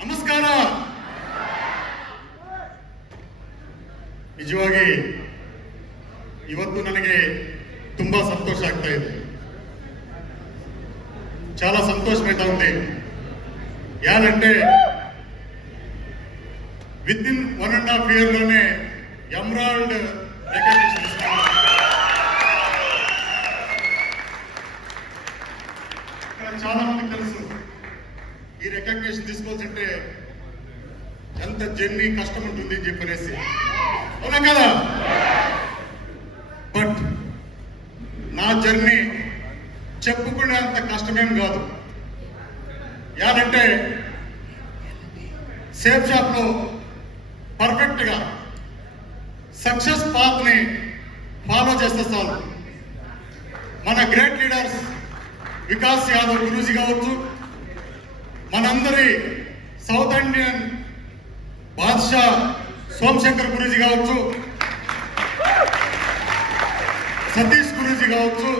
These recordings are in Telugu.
ನಮಸ್ಕಾರ. ನಿಜವಾಗಿ ಇವತ್ತು ನನಗೆ ತುಂಬಾ ಸಂತೋಷ ಆಗ್ತಾ ಇದೆ. చాలా సంతోషమైతా ఉంది. యానంటే విత్ ఇన్ 1.5 year లోనే ఎమరాల్డ్ రికగ్నిషన్ చాలా మందికి తెలుసు. ఈ రికగ్నిషన్ తీసుకోవాల్సింటే ఎంత జర్నీ కష్టం ఉంటుంది అని చెప్పనేసి, అవునా కదా? బట్ నా జర్నీ చెప్పుకునే అంత కష్టమేం కాదు. యాదంటే సేఫ్ షాప్ లో పర్ఫెక్ట్ గా సక్సెస్ పాత్ ని ఫాలో చేస్తే చాలు. మన గ్రేట్ లీడర్స్ వికాస్ యాదవ్ గురూజీ కావచ్చు, మనందరి సౌత్ ఇండియన్ బాద్షా సోమశంకర్ గురూజీ కావచ్చు, సతీష్ గురూజీ కావచ్చు,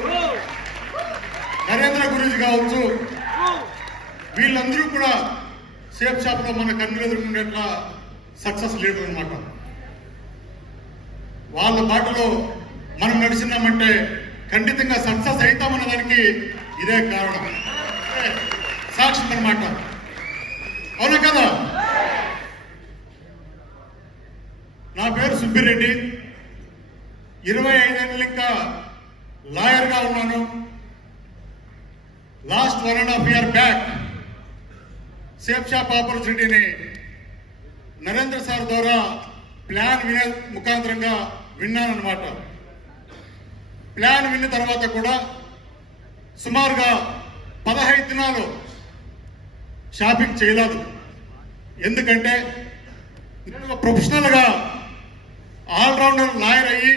నరేంద్ర గురూజీ కావచ్చు, వీళ్ళందరూ కూడా సేఫ్ షాప్ లో మన కన్నులెదురుకునేట్లా సక్సెస్ లీడర్ అనమాట. వాళ్ళ బాటలో మనం నడిచినామంటే ఖండితంగా సక్సెస్ అవుతామన్న దానికి ఇదే కారణం, సాక్ష్యం అనమాట. అవునా కదా? నా పేరు సుబ్బిరెడ్డి. 25 ఏళ్ళు ఇంకా లాయర్ గా ఉన్నాను. Last 1.5 year back safe shop ఆపర్చునిటీని నరేంద్ర సార్ ద్వారా ప్లాన్ వినే ముఖాంతరంగా విన్నానమాట. ప్లాన్ విన్న తర్వాత కూడా సుమారుగా 15 దినాలు షాపింగ్ చేయలేదు. ఎందుకంటే నేను ప్రొఫెషనల్ గా ఆల్రౌండర్ లాయర్ అయ్యి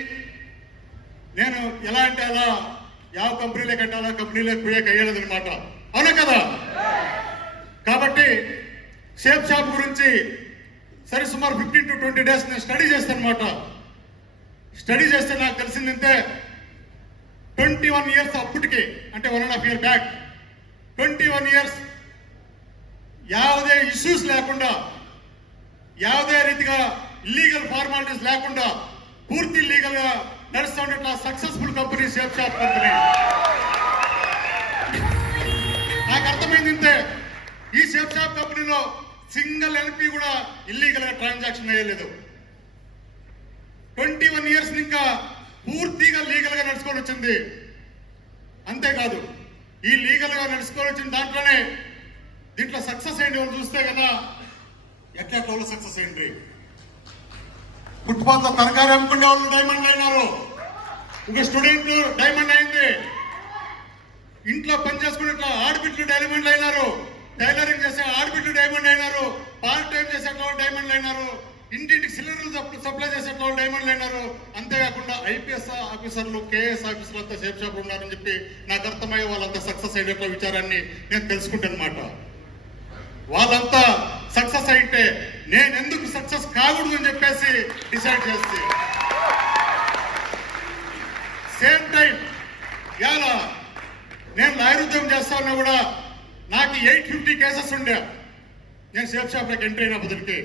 నేను ఎలా అంటే అలా ಯಾವ కంపెనీలో కట్టాలా కంపెనీలో పోయాక అయ్యేది అనమాట. అవునా కదా? కాబట్టి సేఫ్ షాప్ గురించి సరే సుమారు 15 to 20 days నేను స్టడీ చేస్తాను అనమాట. స్టడీ చేస్తే నాకు తెలిసిందంటే 21 years అప్పటికి, అంటే 1.5 year బ్యాక్ 21 years ಯಾವುದೇ ఇష్యూస్ లేకుండా, ಯಾವುದೇ ರೀತಿగా ఇల్లీగల్ ఫార్మాలిటీస్ లేకుండా పూర్తి లీగల్ గా నడుస్తూ ఉండే successful company safe shop company. నాకు అర్థమైందంటే ఈ సేఫ్ షాప్ కంపెనీలో సింగిల్ ఎల్పీ కూడా ఇల్లీగల్ గా ట్రాన్సాక్షన్ అయ్యలేదు. 21 years ఇంకా పూర్తిగా లీగల్ గా నడుచుకొని వచ్చింది. అంతేకాదు, ఈ లీగల్ గా నడుచుకొని వచ్చిన దాంట్లోనే దీంట్లో సక్సెస్ అయ్యింది వాళ్ళు చూస్తే కదా, ఎట్లా సక్సెస్ అయ్యింది. ఫుట్పాత్ లో తరకారీ అమ్ముకునే వాళ్ళు డైమండ్ అయినారు, ఒక స్టూడెంట్ డైమండ్ అయింది, ఇంట్లో పని చేసుకునే ఆడబిడ్లు డైమండ్ అయినారు, టైలరింగ్ చేసే ఆడబిడ్లు డైమండ్ అయినారు, పార్ట్ టైం చేసేటోళ్ళు డైమండ్ అయినారు, ఇంటింటికి సిలిండర్లు సప్లై చేసేటోళ్ళు డైమండ్ అయినారు. అంతేకాకుండా ఐపీఎస్ ఆఫీసర్లు, కేఎస్ ఆఫీసర్లు అంతా సేఫ్ షాప్ ఉన్నారని చెప్పి నాకు అర్థమయ్యే వాళ్ళంతా సక్సెస్ అయ్యేట విచారాన్ని నేను తెలుసుకుంటాను అనమాట. వాళ్ళంతా సక్సెస్ అయితే నేను ఎందుకు సక్సెస్ కాకూడదు అని చెప్పేసి డిసైడ్ చేస్తే, సేమ్ టైం ఇవాళ నేను లాయర్ ఉద్యోగం చేస్తా ఉన్నా కూడా నాకు 850 కేసెస్ ఉండే. నేను సేఫ్ షాప్లోకి ఎంట్రీ అయినప్పటికీ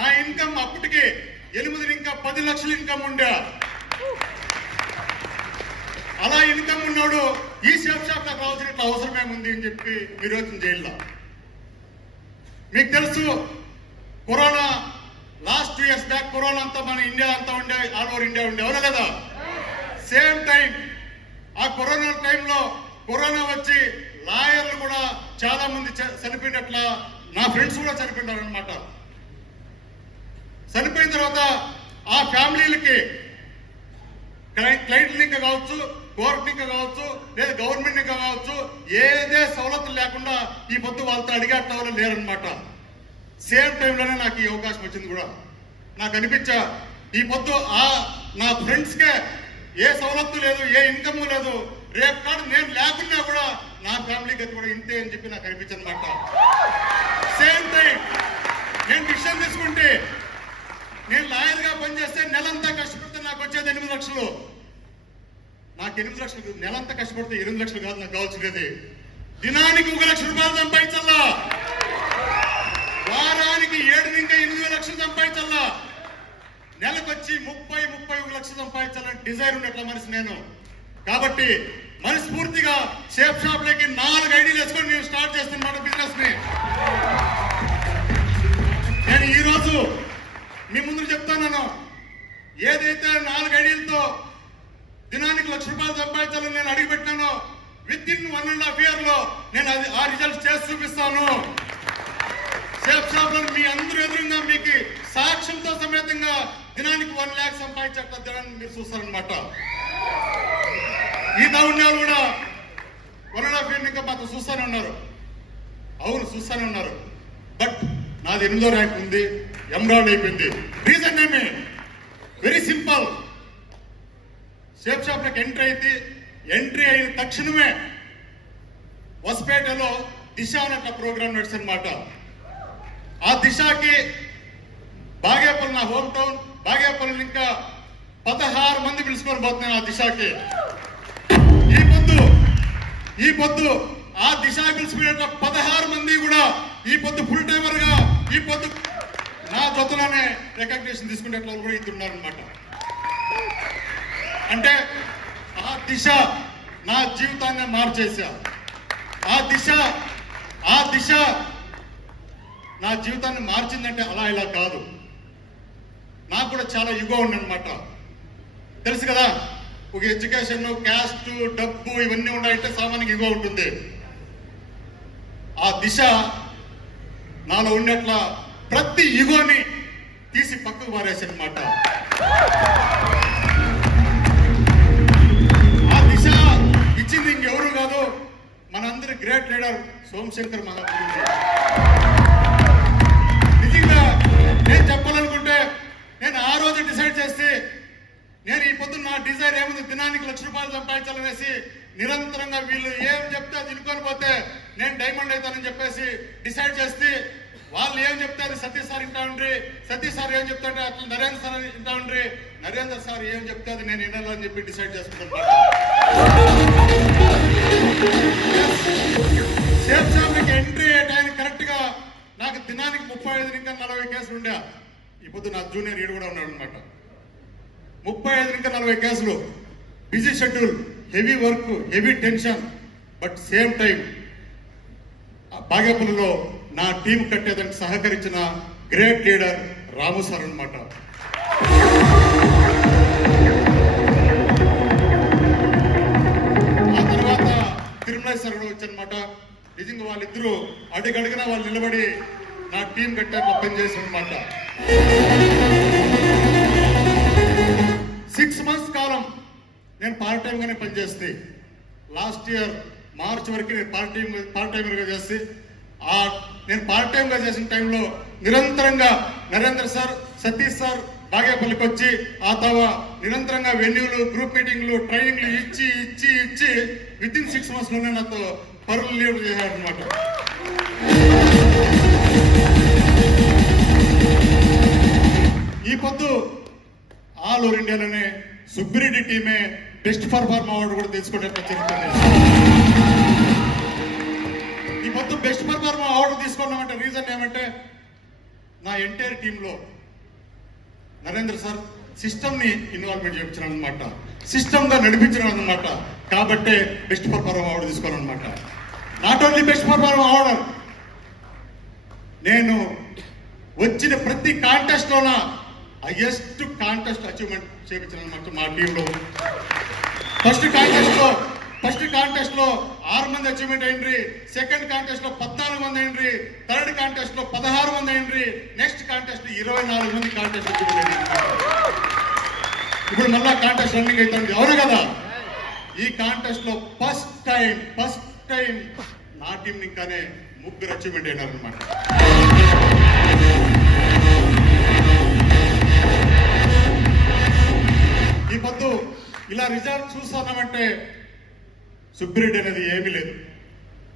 నా ఇన్కమ్ అప్పటికి 8 ఇంకా 10 లక్షలు ఇన్కమ్ ఉండే. అలా ఇన్కమ్ ఉన్నాడు ఈ సేఫ్ షాప్ నాకు రావాల్సిన అవసరం ఏముంది అని చెప్పి విరోధం జైల్లో. మీకు తెలుసు, corona last 2 years back corona అంతా మన ఇండియా అంతా ఉండే, ఆల్ ఓవర్ ఇండియా ఉండే, అవునా కదా? సేమ్ టైం ఆ కరోనా టైంలో కరోనా వచ్చి లాయర్లు కూడా చాలా మంది చనిపోయినట్లా, నా ఫ్రెండ్స్ కూడా చనిపోయినారు అనమాట. చనిపోయిన తర్వాత ఆ ఫ్యామిలీలకి క్లయింట్లు ఇంకా కావచ్చు, కోర్టు ఇంకా కావచ్చు, లేదా గవర్నమెంట్ ఇంకా కావచ్చు, ఏదే సవలతులు లేకుండా ఈ పొద్దు వాళ్ళతో అడిగేట వాళ్ళు లేరనమాట. సేమ్ టైంలోనే నాకు ఈ అవకాశం వచ్చింది కూడా. నాకు అనిపించా ఈ పొద్దు నా ఫ్రెండ్స్కే ఏ సవలత్తు లేదు, ఏ ఇన్కమ్ లేదు, రేపు కాదు నేను లేకున్నా కూడా నా ఫ్యామిలీ గతి కూడా ఇంతే అని చెప్పి నాకు అనిపించింది అనమాట. సేమ్ టైం నేను డిసిషన్ తీసుకుంటే, నేను లాయర్ గా పనిచేస్తే నెలంతా కష్టపడితే నాకు వచ్చేది 8 లక్షలు. నాకు 8 లక్షలు నెలంతా కష్టపడితే 8 లక్షలు కాదు నాకు కావాల్సినది. దినానికి 1 లక్ష రూపాయలు సంపాదించాలా, వారానికి 7 ఇంకా 8 లక్షలు సంపాదించాలా, నెలకొచ్చి 31 లక్షలు సంపాదించాలని డిజైర్ ఉన్నట్ల మనిషి నేను. కాబట్టి మనస్ఫూర్తిగా షేప్ షాప్ లకి 4 ఐడీలు వేసుకొని నేను స్టార్ట్ చేస్తున్నమాట బిజినెస్ ని. నేను ఈ రోజు మీ ముందు చెప్తాను, ఏదైతే 4 ఐడీలతో దినానికి 1 లక్ష రూపాయలు సంపాదించాలని నేను అడిగిపెట్టానో విత్ ఇన్ 1.5 year లో నేను ఆ రిజల్ట్స్ చేసి చూపిస్తాను. షేప్ షాప్ లో మీ అందరూ ఎదురుగా మీకు సాక్ష్యంతో సమేతంగా దినానికి 1 lakh సంపాదించట్ల దినాన్ని మీరు చూస్తారనమాట. ఈ దావుణ్యాలు కూడా 1.5 year ఇంకా మాకు చూస్తూనే ఉన్నారు. అవును చూస్తూనే ఉన్నారు. బట్ నాది 8వ ర్యాంక్ ఉంది, ఎమరాల్డ్ అయిపోయింది. రీజన్ ఏమి? Very simple. షేప్ షాప్ లోకి ఎంట్రీ అయిన తక్షణమే వస్పేటలో దిశ అన్న ప్రోగ్రామ్ నడిచనమాట. ఆ దిశకి బాగేపల్లి, నా హోమ్ టౌన్ బాగేపల్లి, ఇంకా 16 మంది పిలుచుకొని పోతున్నాను ఆ దిశకి. ఈ పొద్దు ఆ దిశ పిలిచిపోయిన 16 మంది కూడా ఈ పొద్దు ఫుల్ టైమర్ గా ఈ పొద్దు నా జొత్తలోనే రికగ్నిషన్ తీసుకునే కూడా ఇస్తున్నారు అనమాట. అంటే ఆ దిశ నా జీవితాన్ని మార్చేసా. ఆ దిశ నా జీవితాన్ని మార్చిందంటే అలా ఇలా కాదు. నాకు కూడా చాలా యుగో ఉందన్నమాట. తెలుసు కదా, ఒక ఎడ్యుకేషన్, క్యాస్ట్, డబ్బు ఇవన్నీ ఉన్నాయంటే సామాన్యంగా యుగో ఉంటుంది. ఆ దిశ నాలో ఉండేట్లా ప్రతి యుగోని తీసి పక్కకు పారేసనమాట. ఆ దిశ ఇచ్చింది ఇంకెవరు కాదు, మనందరి గ్రేట్ లీడర్ సోమశంకర్ మహాప్రభు. నిజంగా నేను చెప్పాలనుకుంటే నేను ఆ రోజు డిసైడ్ చేస్తే నేను ఈ పొద్దున్న నా డిజైర్ ఏముంది, దినానికి 1 లక్ష రూపాయలు సంపాదించాలనేసి నిరంతరంగా వీళ్ళు ఏం చెప్తే అది వినుకొని పోతే నేను డైమండ్ అవుతానని చెప్పేసి డిసైడ్ చేస్తే, వాళ్ళు ఏం చెప్తే అది సతీష్ సార్ వింటా ఉండ్రి, సతీష్ సార్ ఏం చెప్తా ఉంటే అట్లా నరేంద్ర సార్ వింటా ఉండ్రి, నరేంద్ర సార్ ఏం చెప్తే అది నేను వినాలని చెప్పి డిసైడ్ చేసుకుంటాను. షేప్ షాప్కి ఎంట్రీ అయ్యే టైం కరెక్ట్ గా నాకు దినానికి 35 ఇంకా 40 కేసులు ఉండే. ఇప్పుడు నా జూనియర్ ఈడు కూడా ఉన్నాడు అనమాట. 35 ఇంకా 40 కేసులు, busy schedule, heavy work, heavy tension. But same time బాగేపల్లిలో నా టీం కట్టేదానికి సహకరించిన గ్రేట్ లీడర్ రాము సార్ అనమాట. ఆ తర్వాత తిరుమల సార్ కూడా వచ్చారనమాట. నిజంగా వాళ్ళిద్దరూ అడుగడుగునా వాళ్ళు నిలబడి నా టీం కట్టే పనిచేసి అనమాట. 6 months కాలం నేను పార్ట్ టైం గానే పనిచేస్తే, లాస్ట్ ఇయర్ మార్చ్ వరకు నేను పార్ట్ టైమర్ గా చేస్తే, నేను పార్ట్ టైం గా చేసిన టైంలో నిరంతరంగా నరేంద్ర సార్, సతీష్ సార్ బాగేపల్లికి వచ్చి ఆ తర్వాత నిరంతరంగా వెన్యూలు, గ్రూప్ మీటింగ్లు, ట్రైనింగ్లు ఇచ్చి విత్ ఇన్ 6 months లోనే నాతో పరులు లీడ్ చేశారనమాట. ఈ పొద్దు ఆల్ ఓవర్ ఇండియాలోనే సుబ్బిరెడ్డి టీమే బెస్ట్ పర్ఫార్మ్ అవార్డు కూడా తీసుకునే జరుగుతుంది. ఈ పొద్దు బెస్ట్ పర్ఫార్మ్ అవార్డు తీసుకున్నామంటే రీజన్ ఏమంటే నా ఎంటైర్ టీంలో నరేంద్ర సార్ సిస్టమ్ ని ఇన్వాల్వ్మెంట్ చేయించినాడు అనమాట, సిస్టమ్ గా నడిపించినాడు అనమాట. కాబట్టే బెస్ట్ పర్ఫార్మ్ అవార్డు తీసుకోవాలన్నమాట. Not only best perform award, నేను వచ్చిన ప్రతి కాంటెస్ట్ లోన హైయెస్ట్ కాంటెస్ట్ అచీవ్మెంట్ చేయించాను అనమాట మా టీంలో. ఫస్ట్ కాంటెస్ట్ లో 6 మంది అచీవ్మెంట్ అయిండ్రి, సెకండ్ కాంటెస్ట్ లో 14 మంది అయిండ్రి, థర్డ్ కాంటెస్ట్ లో 16 మంది అయిండ్రి, నెక్స్ట్ కాంటెస్ట్ 24 మంది కాంటెస్ట్ అచీవ్మెంట్ అయింది. ఇప్పుడు మళ్ళా కాంటెస్ట్ రన్నింగ్ అవుతుంది, అవును కదా. ఈ కాంటెస్ట్ లో ఫస్ట్ టైం నా టీం ఇంకానే 3 అచీవ్మెంట్ అయినారు అనమాట. ఈ పొద్దు ఇలా రిజల్ట్ చూస్తున్నామంటే సుబ్బిరెడ్డి అనేది ఏమీ లేదు,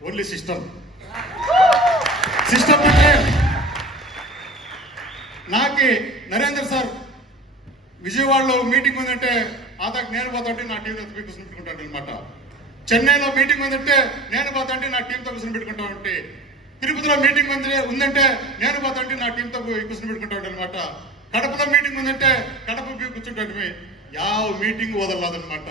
ఓన్లీ సిస్టమ్ అంటే నాకి నరేంద్ర సార్ విజయవాడలో మీటింగ్ ఉందంటే ఆదాకి నేను పోతాంటే నా టీవీ కూర్చుంటాడు అనమాట. చెన్నైలో మీటింగ్ ఉందంటే నేను పోతాంటే నా టీంతో కూర్చొని పెట్టుకుంటా ఉంటే, తిరుపతిలో మీటింగ్ ఉందంటే నేను పోతాంటే నా టీంతో కూర్చొని పెట్టుకుంటా ఉంటాను అనమాట. కడపలో మీటింగ్ ఉందంటే కడప కూర్చుంటాను. యావ మీటింగ్ వదలదనమాట.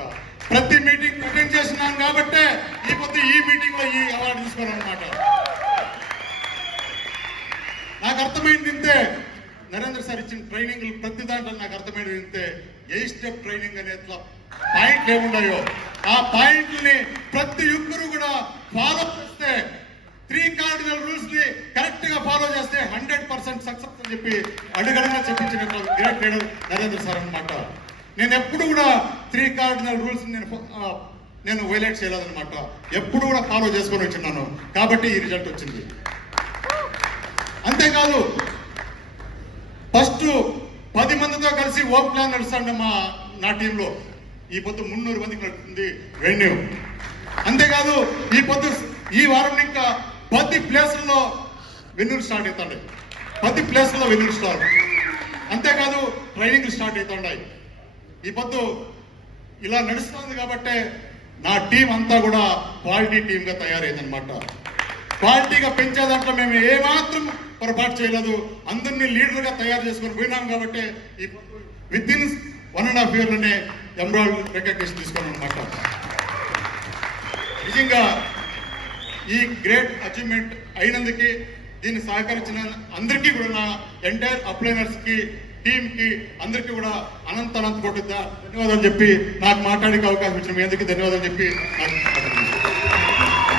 ప్రతి మీటింగ్ అటెండ్ చేస్తున్నాను కాబట్టే ఈ పొద్దు ఈ మీటింగ్ లో ఈ అవార్డు తీసుకోను అనమాట. నాకు అర్థమైంది ఇంతే, నరేంద్ర సార్ ఇచ్చిన ట్రైనింగ్ ప్రతి దాంట్లో నాకు అర్థమైనది ఇంతే. 8 స్టెప్ ట్రైనింగ్ అనే పాయింట్లు ఏమున్నాయో ఆ పాయింట్లని ప్రతి ఒక్కరు కూడా ఫాలో చేస్తే, 3 కార్డినల్ రూల్స్ ని కరెక్ట్ గా ఫాలో చేస్తే 100% సక్సెస్ అని చెప్పి అడుగడుగా చెప్పించిన గ్రేట్ లీడర్ నరేంద్ర సార్ అనమాట. నేను ఎప్పుడు కూడా 3 కార్డినల్ రూల్స్ నేను వైలేట్ చేయలేదన్నమాట. ఎప్పుడు కూడా ఫాలో చేసుకొని వచ్చిన్నాను కాబట్టి ఈ రిజల్ట్ వచ్చింది. అంతేకాదు ఫస్ట్ 10 మందితో కలిసి ఓప్ ప్లాన్ నడుస్తాండి నా టీంలో. ఈ పొద్దు 300 మందికి నడుస్తుంది రెవెన్యూ. అంతేకాదు ఈ వారం ఇంకా 10 ప్లేసుల్లో వెన్యూలు స్టార్ట్ అవుతాయి. 10 ప్లేసుల్లో వెన్యూలు స్టార్ట్. అంతేకాదు ట్రైనింగ్లు స్టార్ట్ అవుతున్నాయి. ఈ పొద్దు ఇలా నడుస్తుంది కాబట్టే నా టీం అంతా కూడా క్వాలిటీ టీమ్ గా తయారైందనమాట. క్వాలిటీగా పెంచే దాంట్లో మేము ఏమాత్రం పొరపాటు చేయలేదు. అందరినీ లీడర్గా తయారు చేసుకొని పోయినాం కాబట్టి ఈ విత్ ఇన్ 1.5 year లోనే ఎమరాల్డ్ రికగ్నిషన్ తీసుకున్నాం అనమాట. నిజంగా ఈ గ్రేట్ అచీవ్మెంట్ అయినందుకు దీన్ని సహకరించిన అందరికీ కూడా నా ఎంటైర్ అప్లైనర్స్ కి టీమ్ కి అందరికీ కూడా అనంత కోటి ధన్యవాదాలు చెప్పి నాకు మాట్లాడే అవకాశం ఇచ్చిన మీ అందరికీ ధన్యవాదాలు చెప్పి నాకు